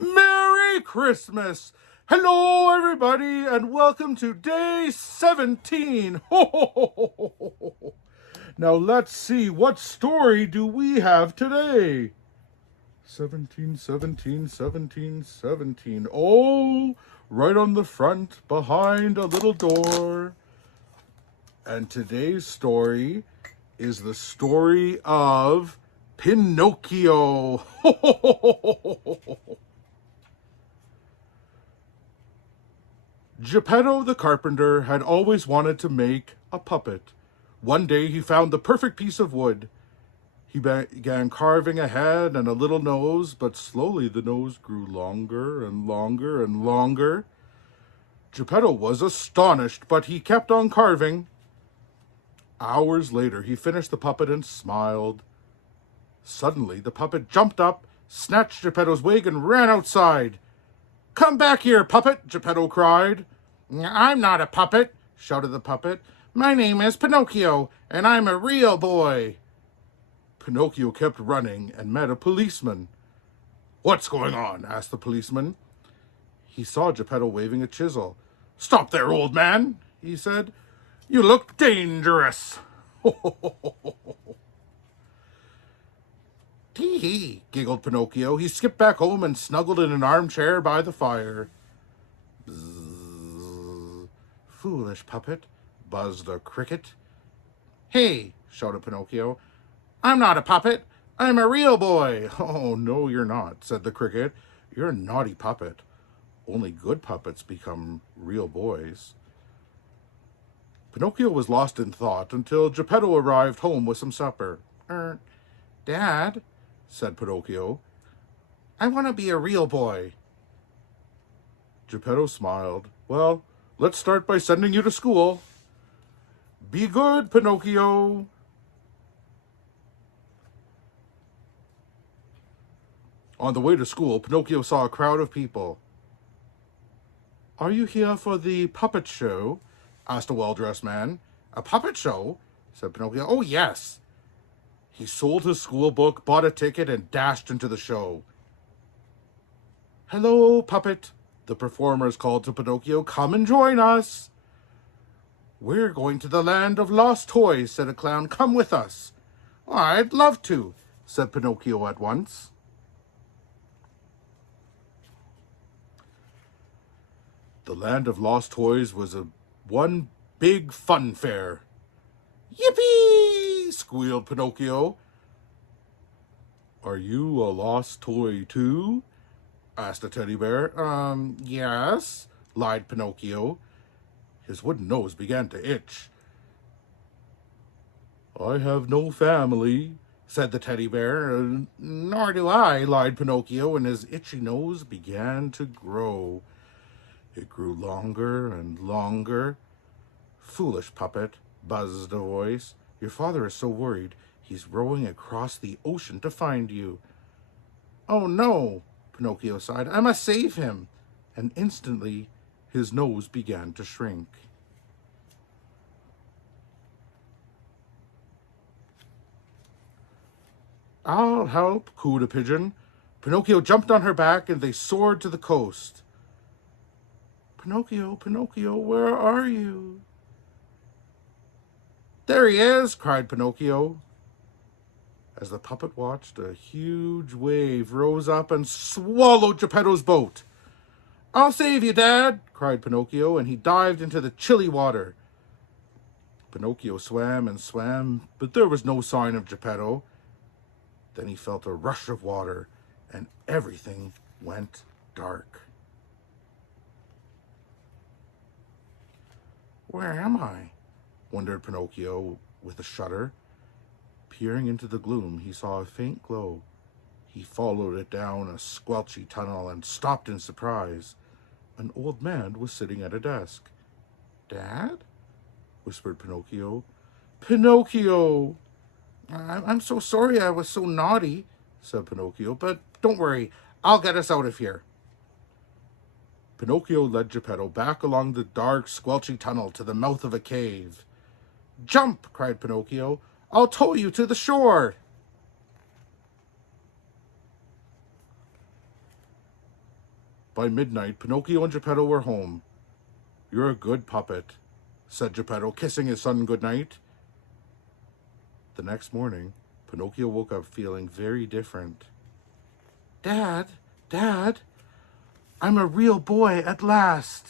Merry Christmas! Hello, everybody, and welcome to day 17. Now, let's see, what story do we have today? 17, 17, 17, 17. Oh, right on the front, behind a little door. And today's story is the story of Pinocchio. Geppetto the carpenter had always wanted to make a puppet. One day he found the perfect piece of wood. He began carving a head and a little nose, but slowly the nose grew longer and longer and longer. Geppetto was astonished, but he kept on carving. Hours later, he finished the puppet and smiled. Suddenly, the puppet jumped up, snatched Geppetto's wig, and ran outside. "Come back here, puppet!" Geppetto cried. "I'm not a puppet," shouted the puppet. "My name is Pinocchio, and I'm a real boy." Pinocchio kept running and met a policeman. "What's going on?" asked the policeman. He saw Geppetto waving a chisel. "Stop there, old man," he said. "You look dangerous." Tee hee, giggled Pinocchio. He skipped back home and snuggled in an armchair by the fire. Bzzz. "Foolish puppet," buzzed a cricket. "Hey," shouted Pinocchio. "I'm not a puppet. I'm a real boy." "Oh, no, you're not," said the cricket. "You're a naughty puppet. Only good puppets become real boys." Pinocchio was lost in thought until Geppetto arrived home with some supper. "Dad," said Pinocchio, "I want to be a real boy." Geppetto smiled. "Well, let's start by sending you to school. Be good, Pinocchio." On the way to school, Pinocchio saw a crowd of people. "Are you here for the puppet show?" asked a well-dressed man. "A puppet show?" said Pinocchio. "Oh, yes." He sold his school book, bought a ticket, and dashed into the show. "Hello, puppet," the performers called to Pinocchio. "Come and join us." "We're going to the land of lost toys," said a clown. "Come with us." "I'd love to," said Pinocchio at once. The land of lost toys was one big fun fair. "Yippee!" squealed Pinocchio. "Are you a lost toy too?" asked the teddy bear. Yes," lied Pinocchio. His wooden nose began to itch. "I have no family," said the teddy bear. "Nor do I," lied Pinocchio, and his itchy nose began to grow. It grew longer and longer. "Foolish puppet," buzzed a voice. "Your father is so worried. He's rowing across the ocean to find you." "Oh, no," Pinocchio sighed. "I must save him." And instantly his nose began to shrink. "I'll help," cooed a pigeon. Pinocchio jumped on her back and they soared to the coast. "Pinocchio, Pinocchio, where are you?" "There he is!" cried Pinocchio. As the puppet watched, a huge wave rose up and swallowed Geppetto's boat. "I'll save you, Dad!" cried Pinocchio, and he dived into the chilly water. Pinocchio swam and swam, but there was no sign of Geppetto. Then he felt a rush of water, and everything went dark. "Where am I?" wondered Pinocchio with a shudder. Peering into the gloom, he saw a faint glow. He followed it down a squelchy tunnel and stopped in surprise. An old man was sitting at a desk. "Dad?" whispered Pinocchio. "Pinocchio!" I'm so sorry I was so naughty," said Pinocchio, "but don't worry, I'll get us out of here." Pinocchio led Geppetto back along the dark, squelchy tunnel to the mouth of a cave. "Jump!" cried Pinocchio. I'll tow you to the shore. By midnight, Pinocchio and Geppetto were home. You're a good puppet, said Geppetto, kissing his son goodnight. The next morning, Pinocchio woke up feeling very different. Dad, I'm a real boy at last.